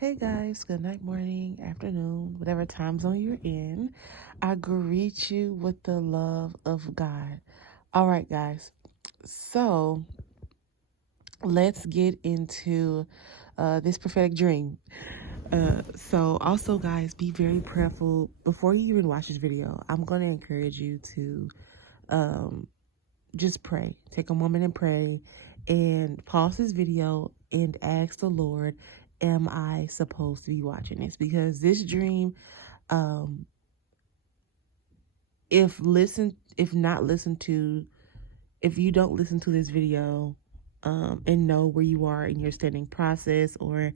Hey guys, good night, morning, afternoon, whatever time zone you're in. I greet you with the love of God. All right, guys. So let's get into this prophetic dream. So also, guys, be very prayerful before you even watch this video. I'm going to encourage you to um, just pray. Take a moment and pray and pause this video and ask the Lord, am I supposed to be watching this? Because this dream, um, if not listened to, if you don't listen to this video, and know where you are in your standing process, or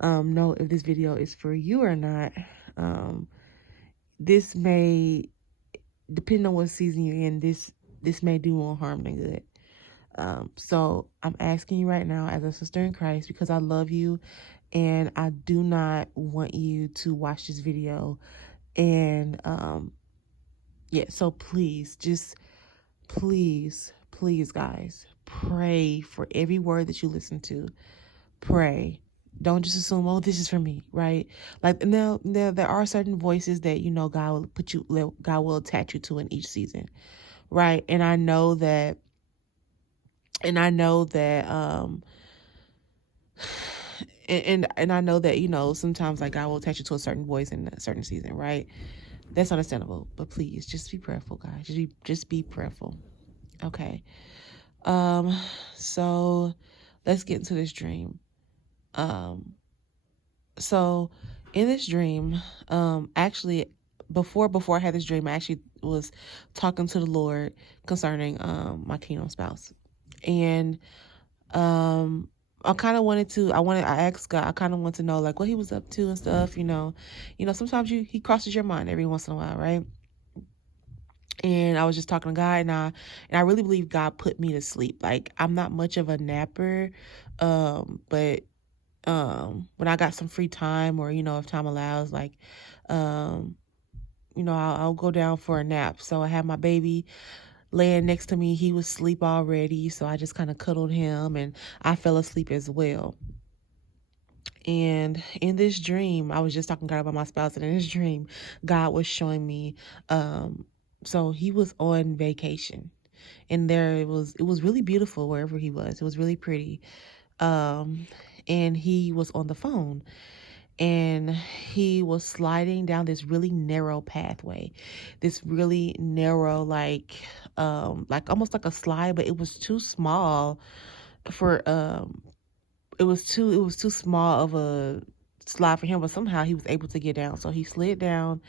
know if this video is for you or not, um, this may, depending on what season you're in, this may do more harm than good. So I'm asking you right now as a sister in Christ, because I love you and I do not want you to watch this video. And yeah, so please, just please, guys, pray for every word that you listen to. Pray. Don't just assume, oh, this is for me, right? Like now there are certain voices that God will God will attach you to in each season, right? And I know that and I know that sometimes like God will attach you to a certain voice in a certain season, right? That's understandable, but please just be prayerful, guys. Just be prayerful. Okay. So let's get into this dream. So in this dream, actually before I had this dream, I actually was talking to the Lord concerning my kingdom spouse. And I kind of I asked God, I kind of want to know like what he was up to and stuff, sometimes he crosses your mind every once in a while, right? And I was just talking to God, and I really believe God put me to sleep. Like, I'm not much of a napper, but when I got some free time, or if time allows, like, um I'll go down for a nap. So I had my baby laying next to me. He was asleep already, so I just kind of cuddled him, and I fell asleep as well. And in this dream, I was just talking to God about my spouse, and in this dream, God was showing me, so he was on vacation, and it was really beautiful wherever he was. It was really pretty. And he was on the phone, and he was sliding down this really narrow pathway, this really narrow, like almost like a slide, but it was too small for it was too small of a slide for him, but somehow he was able to get down. So he slid down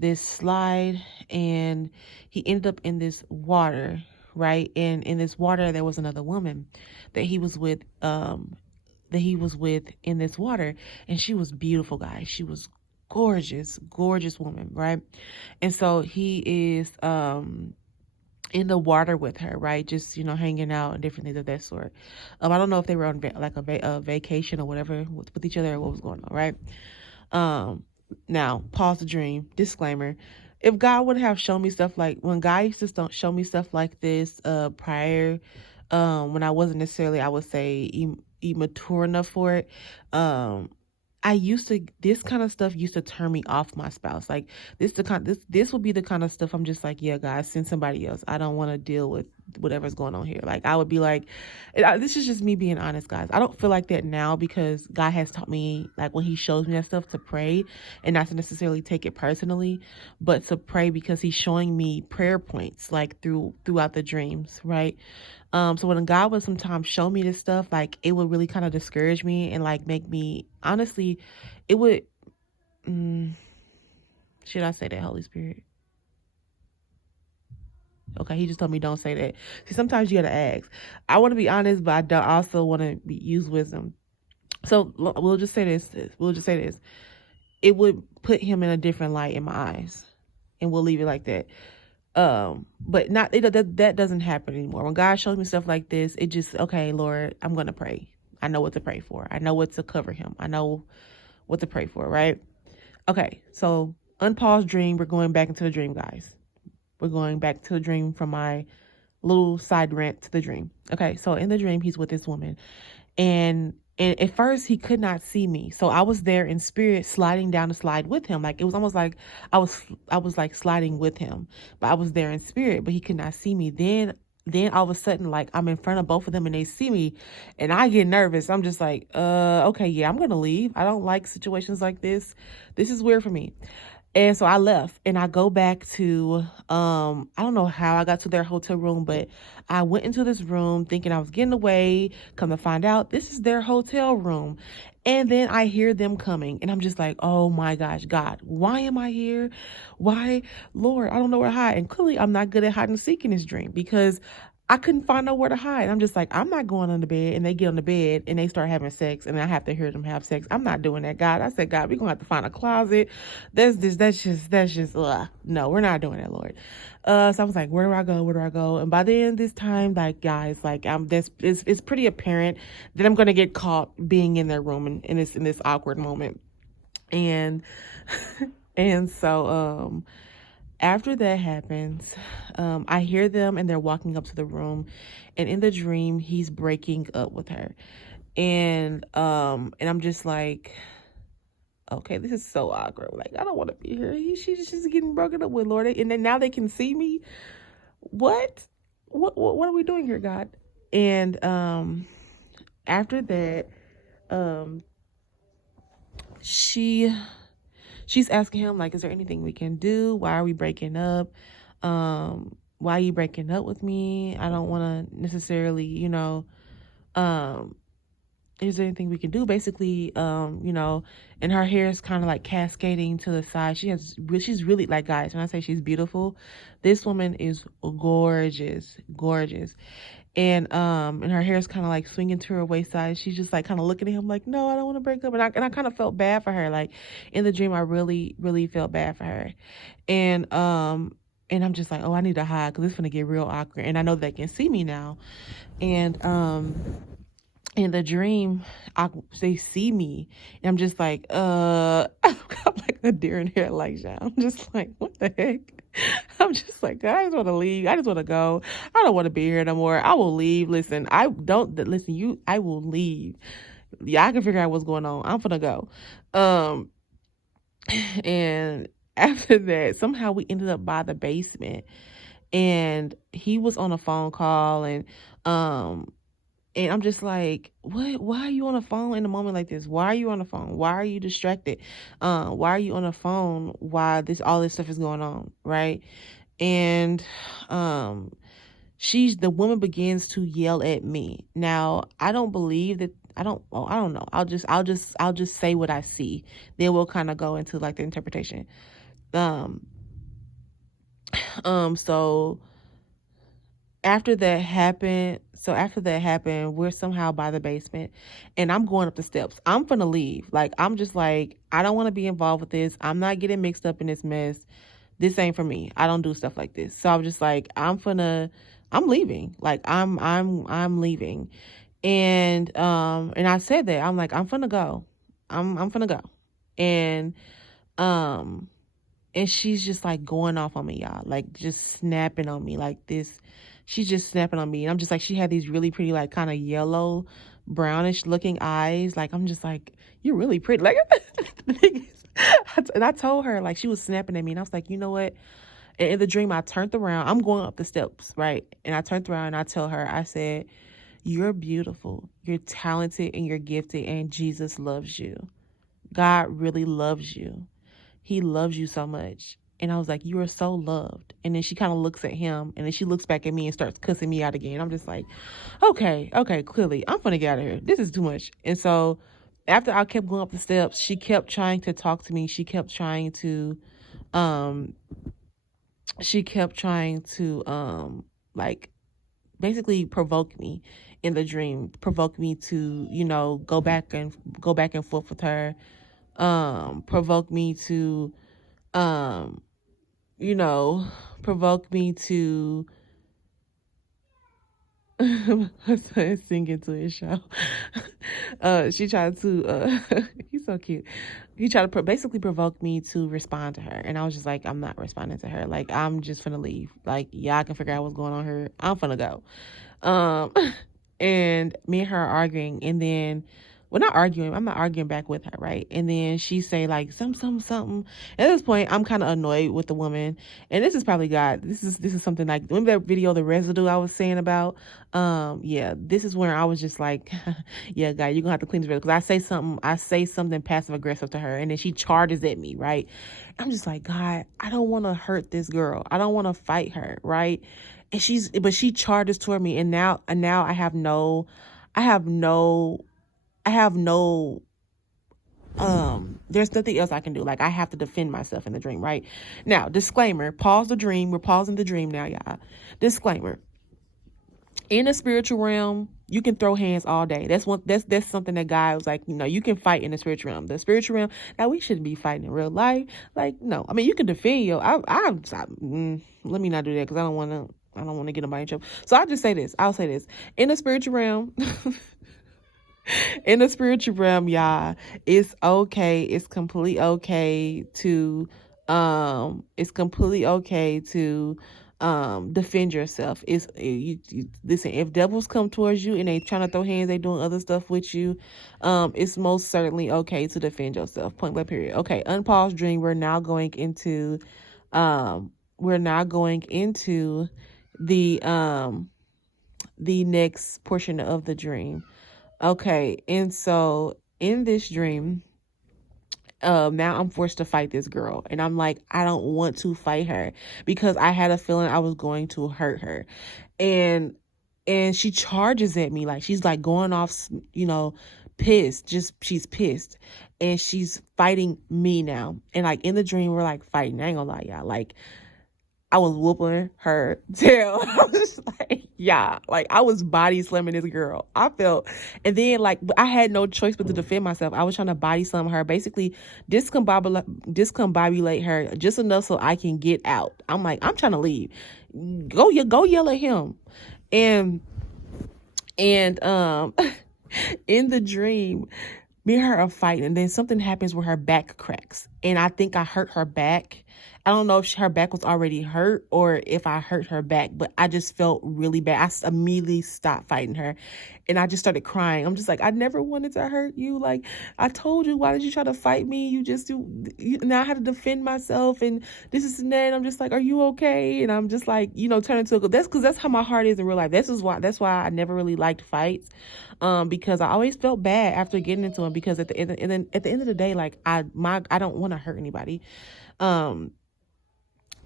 this slide, and he ended up in this water, right? And in this water there was another woman that he was with, in this water, and she was beautiful, guys. She was gorgeous woman, right? And so he is in the water with her, right? Just hanging out and different things of that sort. I don't know if they were on a vacation or whatever with each other, or what was going on, right? Now pause the dream. Disclaimer: if God would have shown me stuff like, when God used to don't show me stuff like this prior, when I wasn't necessarily, I would say, immature enough for it, this kind of stuff used to turn me off my spouse. Like, this would be the kind of stuff I'm just like, yeah, guys, send somebody else. I don't want to deal with whatever's going on here. Like, I would be like, this is just me being honest, guys. I don't feel like that now, because God has taught me, like, when he shows me that stuff, to pray, and not to necessarily take it personally, but to pray, because he's showing me prayer points, like, throughout the dreams, right? So when God would sometimes show me this stuff, like, it would really kind of discourage me, and like make me, honestly, it would, should I say that, Holy Spirit? Okay, he just told me don't say that. See, sometimes you gotta ask. I want to be honest, but I don't also want to use wisdom. So we'll just say this. We'll just say this. It would put him in a different light in my eyes, and we'll leave it like that. But not that doesn't happen anymore. When God shows me stuff like this, it just, okay, Lord, I'm gonna pray. I know what to pray for. I know what to cover him. I know what to pray for, right? Okay, so unpause dream. We're going back into the dream, guys. We're going back to the dream from my little side rant to the dream. Okay, so in the dream, he's with this woman, and And at first he could not see me. So I was there in spirit sliding down the slide with him. Like it was almost like I was like sliding with him. But I was there in spirit, but he could not see me. Then all of a sudden, like I'm in front of both of them and they see me and I get nervous. I'm just like, okay, yeah, I'm gonna leave. I don't like situations like this. This is weird for me. And so I left and I go back to I don't know how I got to their hotel room, but I went into this room thinking I was getting away. Come to find out this is their hotel room. And then I hear them coming and I'm just like, oh my gosh, God, why am I here? Why, Lord, I don't know where to hide. And clearly I'm not good at hide and seek in this dream because I couldn't find nowhere to hide. I'm just like, I'm not going on the bed. And they get on the bed and they start having sex and I have to hear them have sex. I'm not doing that, God. I said, God, we're gonna have to find a closet. That's just no, we're not doing that, Lord. So I was like, where do I go? Where do I go? And by then this time, like guys, like it's pretty apparent that I'm gonna get caught being in their room in this awkward moment. And and so after that happens, I hear them and they're walking up to the room, and in the dream, he's breaking up with her, and I'm just like, okay, this is so awkward. Like I don't want to be here. She's just getting broken up with, Lord, and then now they can see me. What? What are we doing here, God? And after that, um, she she's asking him like, is there anything we can do? Why are we breaking up? Why are you breaking up with me? I don't want to necessarily, um is there anything we can do? Basically, and her hair is kind of like cascading to the side. She's really, like, guys, when I say she's beautiful, this woman is gorgeous, gorgeous. And her hair is kind of like swinging to her waist side. She's just like kind of looking at him like, no, I don't want to break up. And I kind of felt bad for her. Like in the dream, I really, really felt bad for her. And I'm just like, oh, I need to hide because it's gonna get real awkward. And I know they can see me now. And in the dream, they see me, and I'm just like, I'm like a deer in headlights. I'm just like, what the heck? I'm just like, I just want to leave. I just want to go. I don't want to be here no more. I will leave. Listen, I don't listen. I will leave. Yeah, I can figure out what's going on. I'm gonna go. Um, and after that, somehow we ended up by the basement, and he was on a phone call, um and I'm just like, what? Why are you on the phone in a moment like this? Why are you on the phone? Why are you distracted? Why are you on the phone while all this stuff is going on, right? And um, the woman begins to yell at me. Now, I don't believe that. I don't know. I'll just say what I see. Then we'll kind of go into like the interpretation. Um, so after that happened, we're somehow by the basement and I'm going up the steps. I'm gonna leave. Like, I'm just like, I don't want to be involved with this. I'm not getting mixed up in this mess. This ain't for me. I don't do stuff like this. So I'm just like, I'm leaving. Like, I'm leaving. And I said that. I'm like, I'm gonna go. I'm gonna go. And um and she's just like going off on me, y'all, like just snapping on me like this. She's just snapping on me, and I'm just like, she had these really pretty, like, kind of yellow brownish looking eyes. Like, I'm just like, you're really pretty, like. The thing is, and I told her, like, she was snapping at me, and I was like, you know what? And in the dream, I turned around. I'm going up the steps, right? And I turned around and I tell her, I said, you're beautiful, you're talented, and you're gifted, and Jesus loves you. God really loves you. He loves you so much. And I was like, you are so loved. And then she kind of looks at him, and then she looks back at me and starts cussing me out again. I'm just like, okay, clearly I'm gonna get out of here. This is too much. And so after I kept going up the steps, she kept trying to talk to me. Um, like, basically provoke me in the dream, provoke me to, go back and forth with her, provoke me to, um, you know, provoke me to singing to his show. She tried to, he's so cute. He tried to basically provoke me to respond to her. And I was just like, I'm not responding to her. Like, I'm just finna leave. Like, y'all can figure out what's going on here. I'm finna go. Um, and me and her are arguing. And then We're not arguing. I'm not arguing back with her, right? And then she say like something. At this point, I'm kind of annoyed with the woman, and this is probably God. This is something like, remember that video, the residue I was saying about. Yeah, this is where I was just like, yeah, God, you're gonna have to clean this residue, because I say something passive aggressive to her, and then she charges at me, right? I'm just like, God, I don't want to hurt this girl. I don't want to fight her, right? And she charges toward me, and now I have no, I have no I have no there's nothing else I can do. Like, I have to defend myself in the dream, right? Now, disclaimer, pause the dream. We're pausing the dream now, y'all. Disclaimer. In the spiritual realm, you can throw hands all day. That's something that God was like, you can fight in the spiritual realm. The spiritual realm, now we shouldn't be fighting in real life. Like, no. I mean, you can defend your let me not do that, because I don't want to get nobody in trouble. So I'll say this. In the spiritual realm, in the spiritual realm, y'all, it's okay. It's completely okay to defend yourself. Listen, if devils come towards you and they trying to throw hands, they doing other stuff with you, it's most certainly okay to defend yourself. Point blank period. Okay, unpaused dream. We're now going into the next portion of the dream. Okay, and so in this dream, now I'm forced to fight this girl, and I'm like, I don't want to fight her, because I had a feeling I was going to hurt her, and she charges at me, like she's like going off, pissed. Just, she's pissed, and she's fighting me now, and like in the dream we're like fighting. I ain't gonna lie, y'all, like I was whooping her tail. I was like, yeah, like I was body slamming this girl. I felt, and then like I had no choice but to defend myself. I was trying to body slam her, basically discombobulate her just enough so I can get out. I'm like, I'm trying to leave. Go yell at him, and in the dream, me and her are fighting, and then something happens where her back cracks, and I think I hurt her back. I don't know if her back was already hurt or if I hurt her back, but I just felt really bad. I immediately stopped fighting her, and I just started crying. I'm just like, I never wanted to hurt you. Like, I told you, why did you try to fight me? Now I had to defend myself, and this is and that. And I'm just like, are you okay? And I'm just like, turning to that's because that's how my heart is in real life. That's why I never really liked fights, because I always felt bad after getting into them, because at the end of the day, like I don't want to hurt anybody.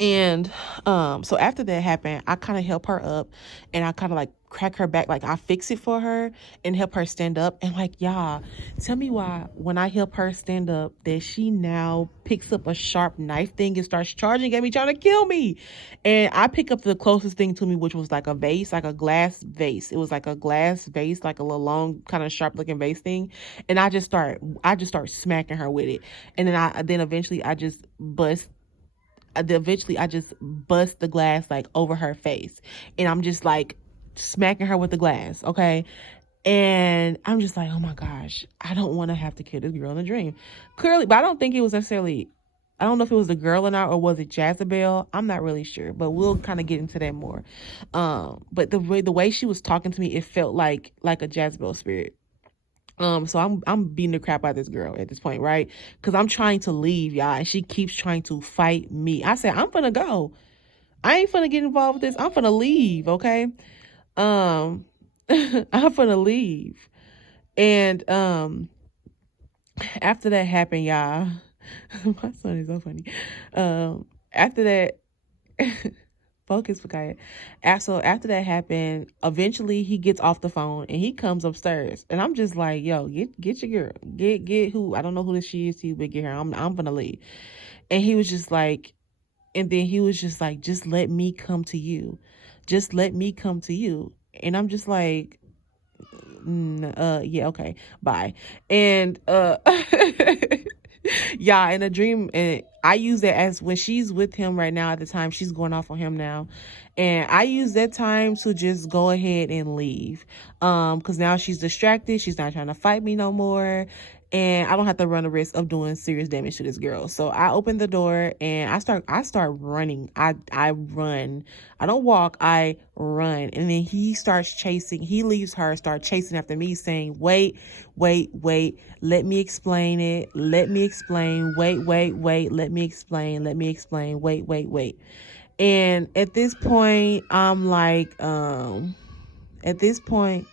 And so after that happened, I kind of help her up, and I kind of like crack her back, like I fix it for her and help her stand up. And like, y'all, tell me why when I help her stand up that she now picks up a sharp knife thing and starts charging at me, trying to kill me. And I pick up the closest thing to me, which was like a vase, like a glass vase. It was like a glass vase, like a little long, kind of sharp looking vase thing. And I just start smacking her with it. And then eventually I just bust the glass like over her face, and I'm just like smacking her with the glass. Okay. And I'm just like, oh my gosh, I don't want to have to kill this girl in the dream. Clearly, but I don't think it was necessarily, I don't know if it was the girl or not, or was it Jezebel? I'm not really sure, but we'll kind of get into that more. But the way she was talking to me, it felt like a Jezebel spirit. So I'm beating the crap out of this girl at this point, right? Because I'm trying to leave, y'all, and she keeps trying to fight me. I said, I'm gonna go. I ain't finna get involved with this. I'm finna leave, okay? I'm finna leave. And after that happened, y'all, my son is so funny. After that, focus, Fakaya. So after that happened, eventually he gets off the phone and he comes upstairs, and I'm just like, yo, get your girl, get who, I don't know who this she is to you, but get her. I'm gonna leave. And he was just like, and then he was just like, just let me come to you, just let me come to you. And I'm just like, yeah, okay, bye. And yeah, in a dream, and I use that as when she's with him right now. At the time, she's going off on him now, and I use that time to just go ahead and leave, because now she's distracted, she's not trying to fight me no more. and I don't have to run the risk of doing serious damage to this girl. So I open the door and I start running. I run. I don't walk, I run. And then he starts chasing. He leaves her, start chasing after me, saying, "Wait, wait, wait. Let me explain it. Let me explain. Wait, wait, wait. Let me explain. Let me explain. Wait, wait, wait." And at this point, I'm like, at this point,